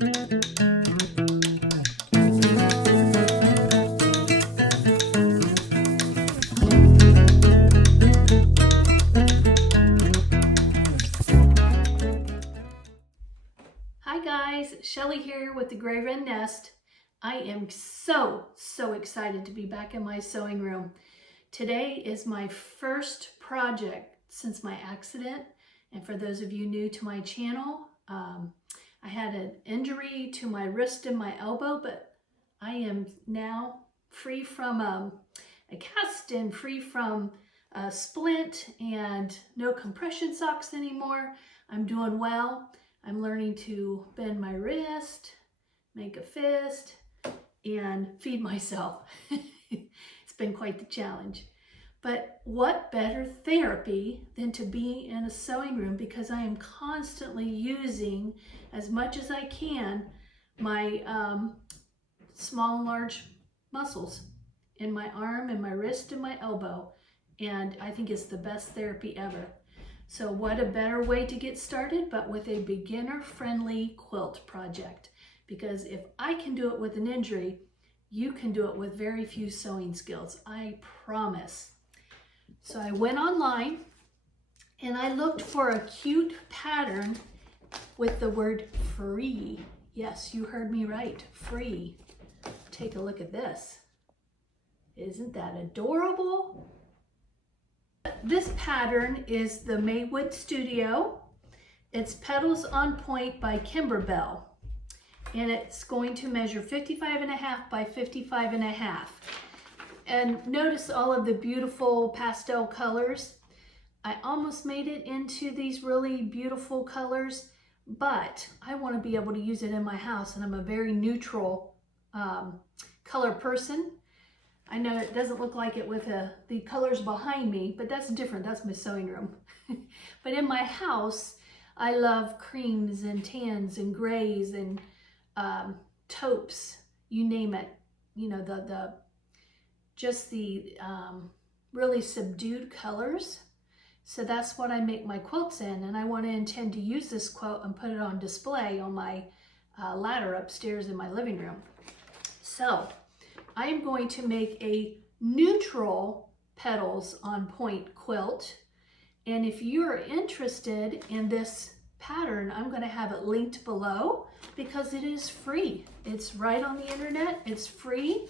Hi guys, Shelly here with the Gray Wren Nest. I am so excited to be back in my sewing room. Today is my first project since my accident, and for those of you new to my channel, I had an injury to my wrist and my elbow, but I am now free from a cast and free from a splint and no compression socks anymore. I'm doing well. I'm learning to bend my wrist, make a fist, and feed myself. It's been quite the challenge. But what better therapy than to be in a sewing room, because I am constantly using, as much as I can, my small and large muscles in my arm and my wrist and my elbow. And I think it's the best therapy ever. So what a better way to get started but with a beginner-friendly quilt project. Because if I can do it with an injury, you can do it with very few sewing skills, I promise. So I went online and I looked for a cute pattern with the word free. Yes, you heard me right, free. Take a look at this. Isn't that adorable? This pattern is the Maywood Studio. It's Petals on Point by Kimberbell. And it's going to measure 55.5 by 55.5. And notice all of the beautiful pastel colors. I almost made it into these really beautiful colors, but I want to be able to use it in my house, and I'm a very neutral color person. I know it doesn't look like it with the colors behind me, but that's different. That's my sewing room. But in my house, I love creams and tans and grays and taupes, you name it. You know, just the really subdued colors. So that's what I make my quilts in, and I want to intend to use this quilt and put it on display on my ladder upstairs in my living room. So I am going to make a neutral Petals on Point quilt. And if you're interested in this pattern, I'm going to have it linked below because it is free. It's right on the internet. It's free.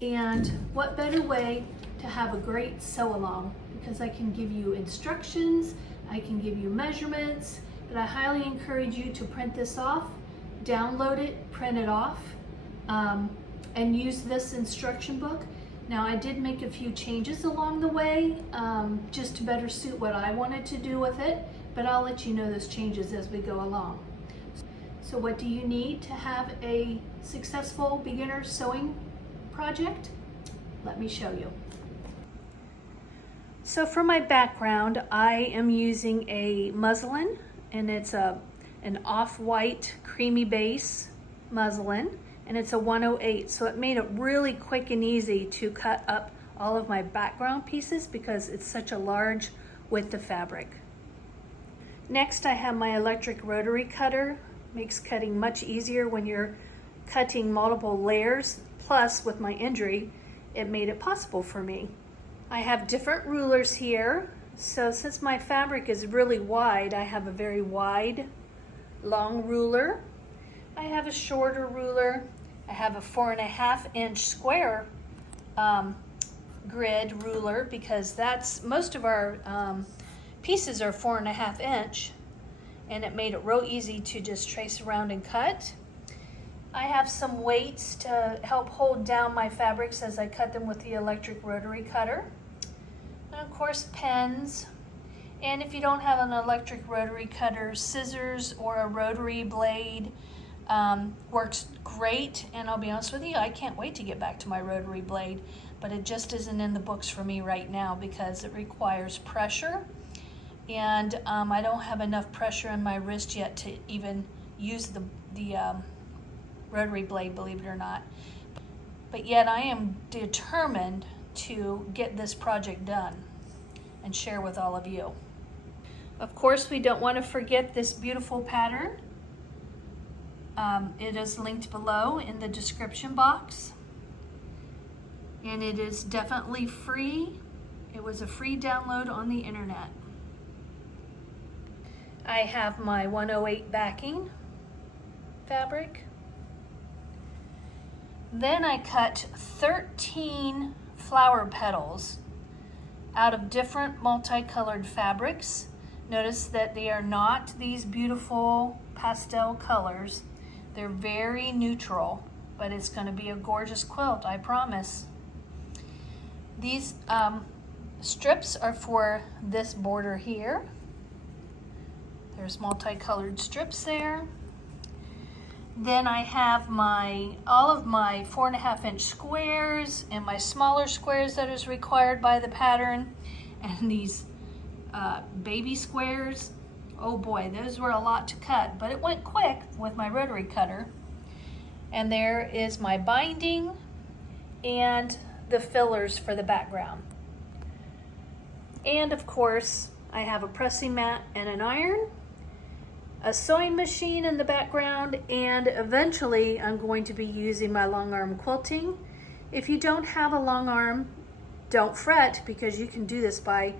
And what better way to have a great sew along, because I can give you instructions, I can give you measurements, but I highly encourage you to print this off, download it, print it off, and use this instruction book. Now I did make a few changes along the way just to better suit what I wanted to do with it, but I'll let you know those changes as we go along. So what do you need to have a successful beginner sewing project? Let me show you. So for my background, I am using a muslin, and it's an off-white creamy base muslin, and it's a 108, so it made it really quick and easy to cut up all of my background pieces because it's such a large width of fabric. Next, I have my electric rotary cutter. Makes cutting much easier when you're cutting multiple layers. Plus, with my injury, it made it possible for me. I have different rulers here. So since my fabric is really wide, I have a very wide, long ruler. I have a shorter ruler. I have a 4.5-inch square grid ruler because that's most of our pieces are 4.5 inch, and it made it real easy to just trace around and cut. I have some weights to help hold down my fabrics as I cut them with the electric rotary cutter. And of course, pens. And if you don't have an electric rotary cutter, scissors or a rotary blade works great. And I'll be honest with you, I can't wait to get back to my rotary blade, but it just isn't in the books for me right now because it requires pressure. And I don't have enough pressure in my wrist yet to even use the rotary blade, believe it or not. But yet I am determined to get this project done and share with all of you. Of course, we don't want to forget this beautiful pattern. It is linked below in the description box, and it is definitely free. It was a free download on the internet. I have my 108 backing fabric. Then I cut 13 flower petals out of different multicolored fabrics. Notice that they are not these beautiful pastel colors. They're very neutral, but it's going to be a gorgeous quilt, I promise. These strips are for this border here. There's multicolored strips there. Then I have all of my 4.5 inch squares and my smaller squares that is required by the pattern, and these baby squares. Oh boy, those were a lot to cut, but it went quick with my rotary cutter. And there is my binding and the fillers for the background. And of course, I have a pressing mat and an iron, a sewing machine in the background, and eventually I'm going to be using my long arm quilting. If you don't have a long arm, don't fret, because you can do this by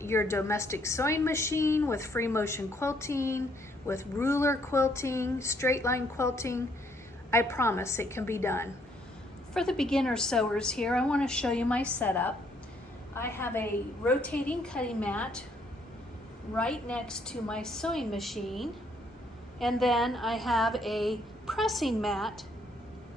your domestic sewing machine with free motion quilting, with ruler quilting, straight line quilting. I promise it can be done. For the beginner sewers here, I want to show you my setup. I have a rotating cutting mat right next to my sewing machine, and then I have a pressing mat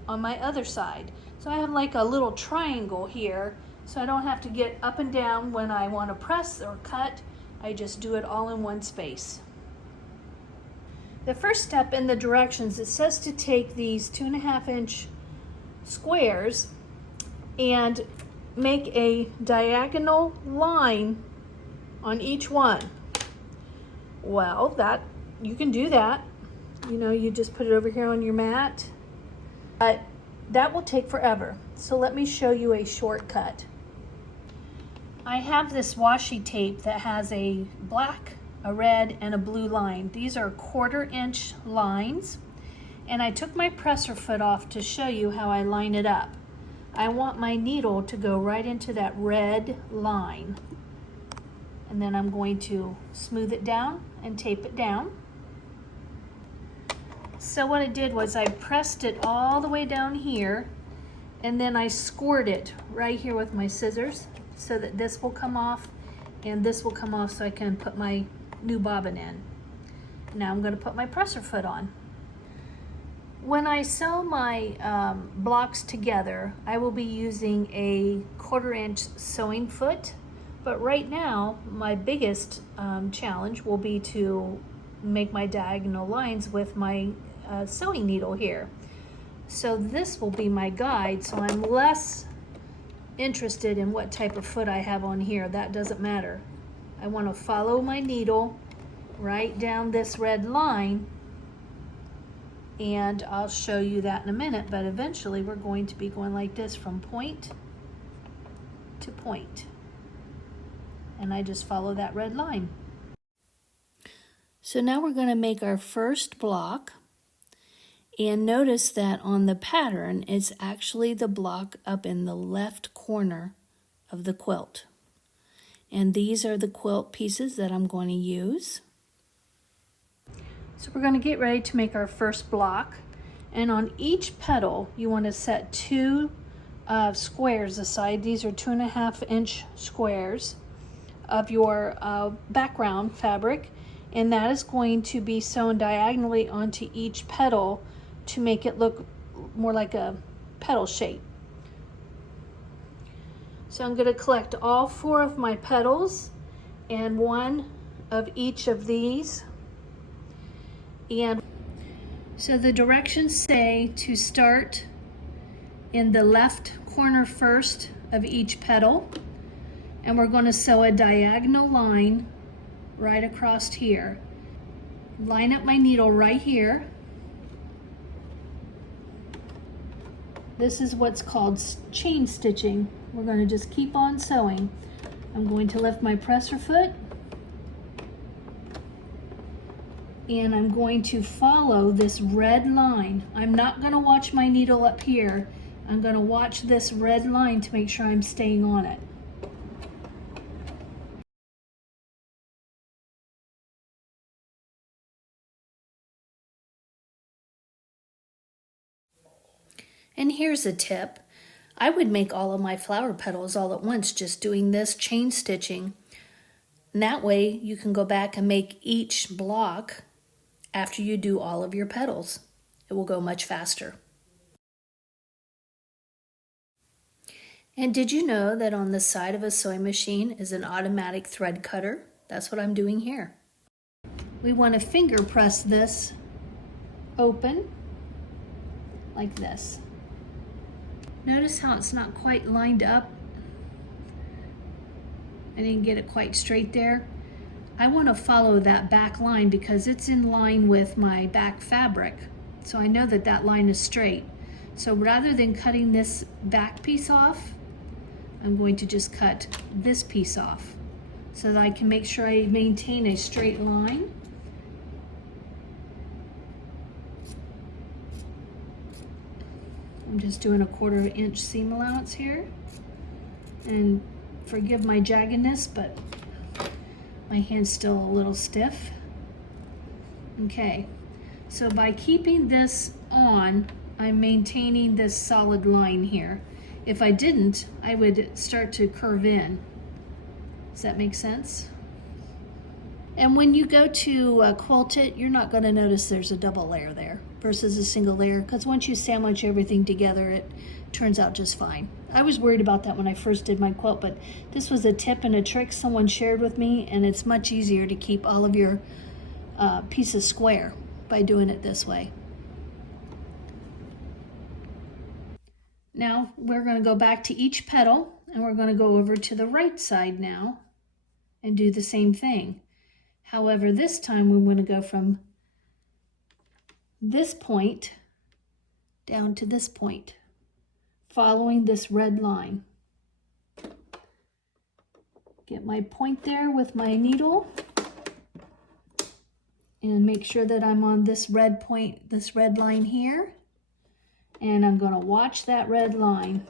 on my other side. So I have like a little triangle here, so I don't have to get up and down when I want to press or cut. I just do it all in one space. The first step in the directions, it says to take these 2.5 inch squares and make a diagonal line on each one. Well, you can do that. You know, you just put it over here on your mat, but that will take forever. So let me show you a shortcut. I have this washi tape that has a black, a red, and a blue line. These are 1/4 inch lines, and I took my presser foot off to show you how I line it up. I want my needle to go right into that red line, and then I'm going to smooth it down and tape it down. So what I did was I pressed it all the way down here, and then I scored it right here with my scissors so that this will come off and this will come off, so I can put my new bobbin in. Now I'm going to put my presser foot on. When I sew my blocks together, I will be using a 1/4 inch sewing foot, but right now my biggest challenge will be to make my diagonal lines with my sewing needle here. So this will be my guide, so I'm less interested in what type of foot I have on here. That doesn't matter. I want to follow my needle right down this red line, and I'll show you that in a minute, but eventually we're going to be going like this from point to point, and I just follow that red line. So now we're going to make our first block, and notice that on the pattern it's actually the block up in the left corner of the quilt, and these are the quilt pieces that I'm going to use. So we're going to get ready to make our first block, and on each petal you want to set 2 squares aside. These are 2.5 inch squares of your background fabric, and that is going to be sewn diagonally onto each petal to make it look more like a petal shape. So I'm going to collect all 4 of my petals and 1 of each of these. And so the directions say to start in the left corner first of each petal, and we're going to sew a diagonal line right across here. Line up my needle right here. This is what's called chain stitching. We're going to just keep on sewing. I'm going to lift my presser foot, and I'm going to follow this red line. I'm not going to watch my needle up here. I'm going to watch this red line to make sure I'm staying on it. And here's a tip. I would make all of my flower petals all at once, just doing this chain stitching. And that way you can go back and make each block after you do all of your petals. It will go much faster. And did you know that on the side of a sewing machine is an automatic thread cutter? That's what I'm doing here. We want to finger press this open like this. Notice how it's not quite lined up. I didn't get it quite straight there. I want to follow that back line because it's in line with my back fabric. So I know that that line is straight. So rather than cutting this back piece off, I'm going to just cut this piece off so that I can make sure I maintain a straight line. I'm just doing a 1/4 inch seam allowance here. And forgive my jaggedness, but my hand's still a little stiff. Okay, so by keeping this on, I'm maintaining this solid line here. If I didn't, I would start to curve in. Does that make sense? And when you go to quilt it, you're not going to notice there's a double layer there versus a single layer, because once you sandwich everything together, it turns out just fine. I was worried about that when I first did my quilt, but this was a tip and a trick someone shared with me, and it's much easier to keep all of your pieces square by doing it this way. Now we're going to go back to each petal, and we're going to go over to the right side now and do the same thing. However, this time we want to go from this point down to this point, following this red line. Get my point there with my needle and make sure that I'm on this red point, this red line here. And I'm going to watch that red line.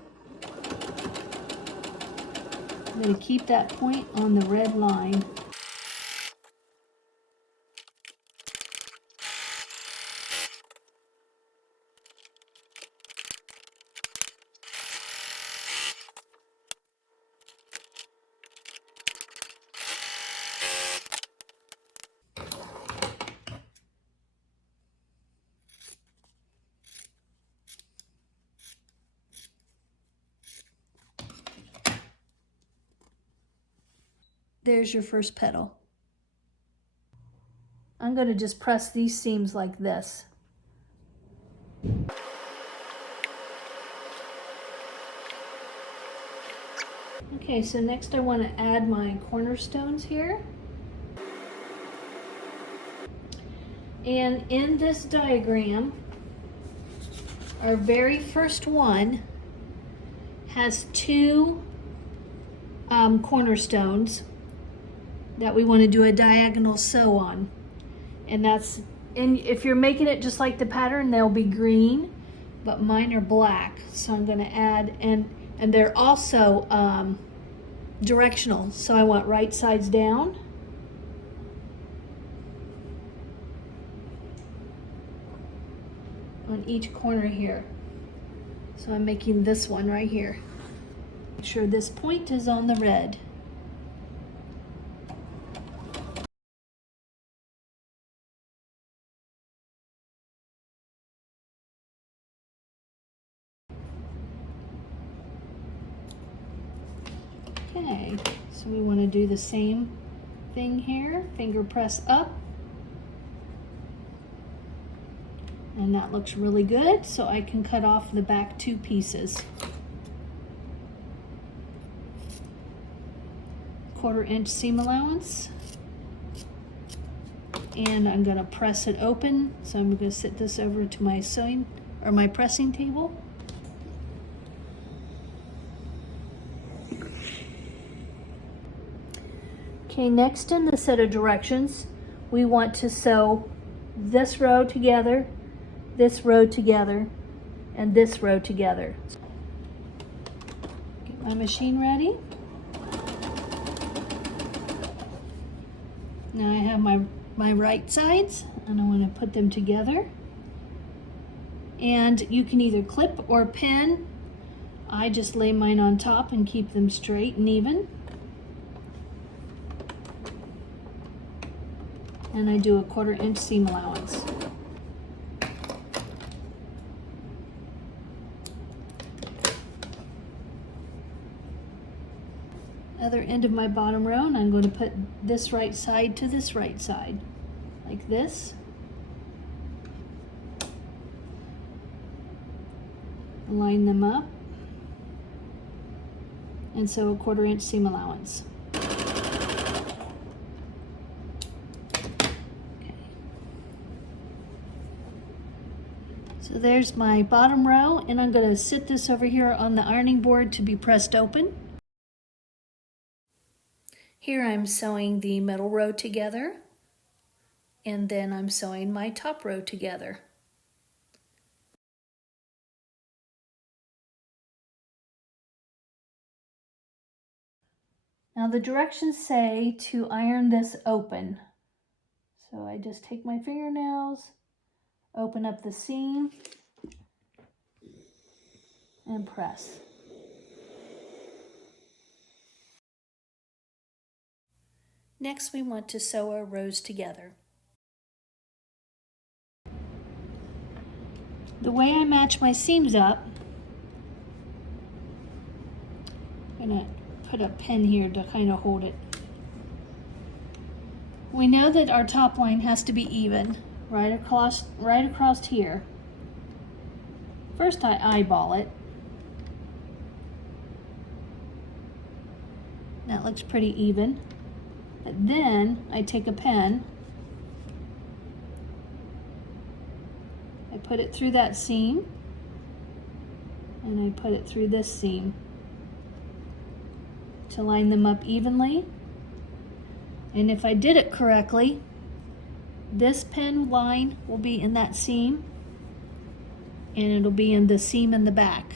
I'm going to keep that point on the red line. There's your first petal. I'm going to just press these seams like this. Okay, so next I want to add my cornerstones here. And in this diagram, our very first one has two cornerstones that we want to do a diagonal sew on. And that's, and if you're making it just like the pattern, they'll be green, but mine are black. So I'm going to add, and they're also directional. So I want right sides down. On each corner here. So I'm making this one right here. Make sure this point is on the red. Okay, so we want to do the same thing here. Finger press up. And that looks really good, so I can cut off the back two pieces. 1/4 inch seam allowance. And I'm going to press it open, so I'm going to sit this over to my sewing or my pressing table. Okay, next in the set of directions, we want to sew this row together, this row together, and this row together. Get my machine ready. Now I have my right sides, and I want to put them together. And you can either clip or pin. I just lay mine on top and keep them straight and even. And I do a 1/4 inch seam allowance. Other end of my bottom row, and I'm going to put this right side to this right side, like this. Line them up, and sew a 1/4 inch seam allowance. Okay. So there's my bottom row, and I'm going to sit this over here on the ironing board to be pressed open. Here I'm sewing the middle row together, and then I'm sewing my top row together. Now the directions say to iron this open. So I just take my fingernails, open up the seam, and press. Next we want to sew our rows together. The way I match my seams up, I'm going to put a pin here to kind of hold it. We know that our top line has to be even, right across here. First I eyeball it. That looks pretty even. But then I take a pen, I put it through that seam, and I put it through this seam to line them up evenly. And if I did it correctly, this pen line will be in that seam, and it'll be in the seam in the back.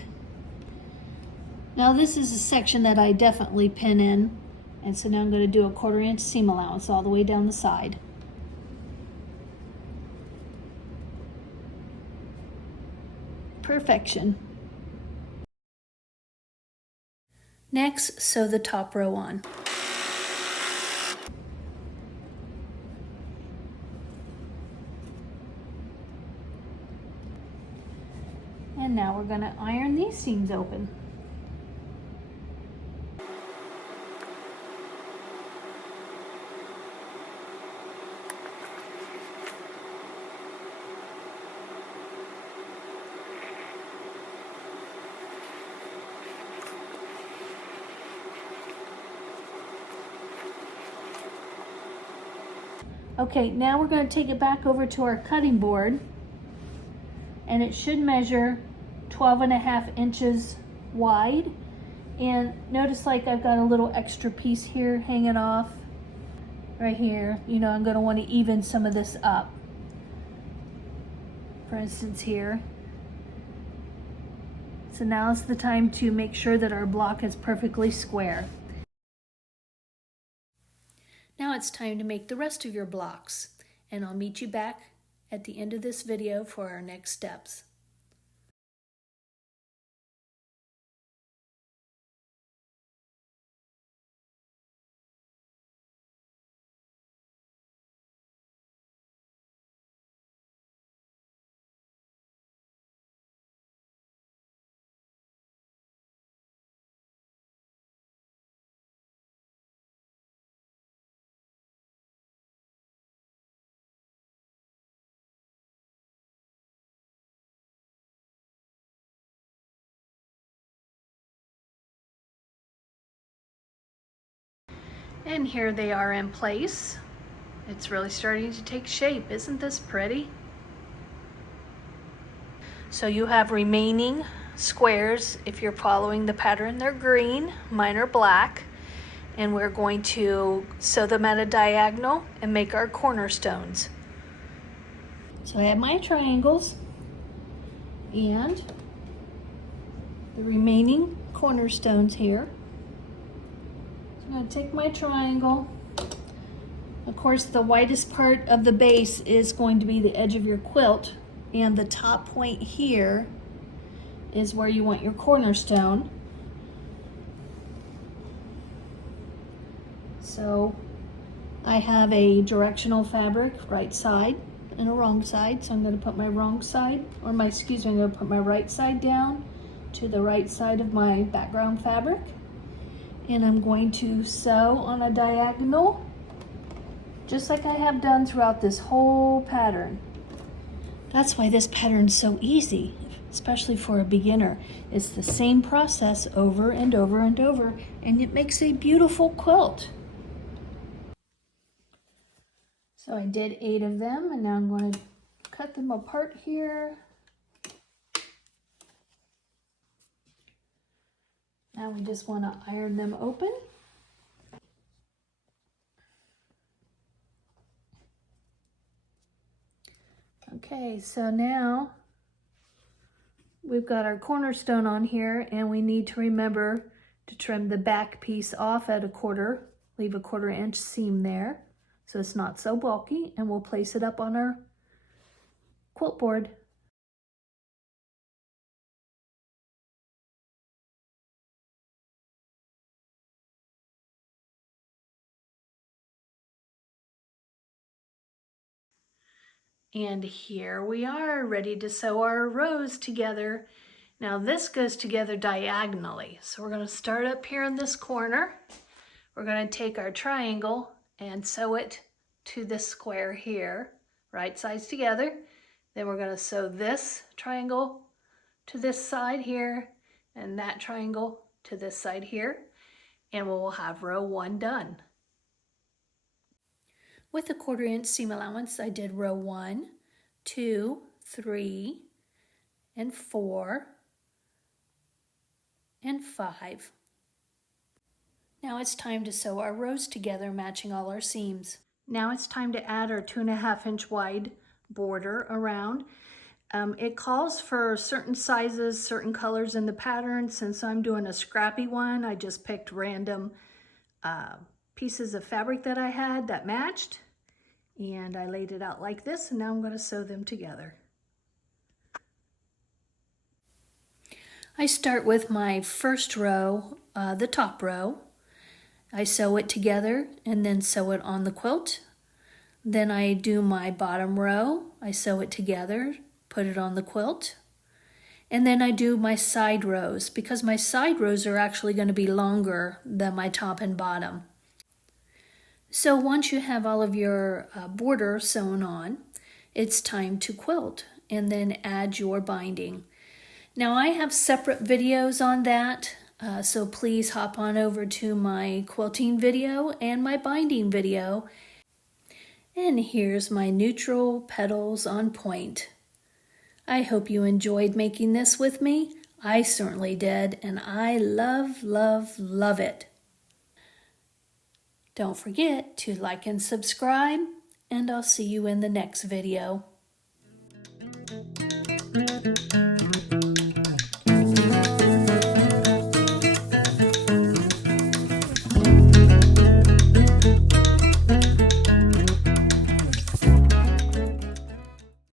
Now this is a section that I definitely pin in, and so now I'm going to do a 1/4 inch seam allowance all the way down the side. Perfection. Next, sew the top row on. And now we're going to iron these seams open. Okay, now we're going to take it back over to our cutting board, and it should measure 12.5 inches wide. And notice like I've got a little extra piece here hanging off right here. You know, I'm going to want to even some of this up. For instance here. So now is the time to make sure that our block is perfectly square. Now it's time to make the rest of your blocks, and I'll meet you back at the end of this video for our next steps. And here they are in place. It's really starting to take shape. Isn't this pretty? So you have remaining squares. If you're following the pattern, they're green, mine are black. And we're going to sew them at a diagonal and make our cornerstones. So I have my triangles and the remaining cornerstones here. So I'm going to take my triangle. Of course, the widest part of the base is going to be the edge of your quilt, and the top point here is where you want your cornerstone. So I have a directional fabric, right side and a wrong side. So I'm going to put my wrong side, or I'm going to put my right side down to the right side of my background fabric. And I'm going to sew on a diagonal, just like I have done throughout this whole pattern. That's why this pattern's so easy, especially for a beginner. It's the same process over and over and over, and it makes a beautiful quilt. So I did 8 of them, and now I'm going to cut them apart here. Now we just want to iron them open. Okay, so now we've got our cornerstone on here, and we need to remember to trim the back piece off at 1/4, leave a 1/4 inch seam there so it's not so bulky, and we'll place it up on our quilt board. And here we are, ready to sew our rows together. Now this goes together diagonally. So we're going to start up here in this corner. We're going to take our triangle and sew it to this square here, right sides together. Then we're going to sew this triangle to this side here and that triangle to this side here. And we'll have row 1 done. With a 1/4 inch seam allowance, I did row 1, 2, 3, and 4, and 5. Now it's time to sew our rows together, matching all our seams. Now it's time to add our 2.5 inch wide border around. It calls for certain sizes, certain colors in the pattern. Since I'm doing a scrappy one, I just picked random pieces of fabric that I had that matched. And I laid it out like this, and now I'm going to sew them together. I start with my first row, the top row. I sew it together and then sew it on the quilt. Then I do my bottom row. I sew it together, put it on the quilt. And then I do my side rows, because my side rows are actually going to be longer than my top and bottom. So once you have all of your border sewn on, it's time to quilt and then add your binding. Now I have separate videos on that, so please hop on over to my quilting video and my binding video. And here's my neutral petals on point. I hope you enjoyed making this with me. I certainly did, and I love, love, love it. Don't forget to like and subscribe, and I'll see you in the next video.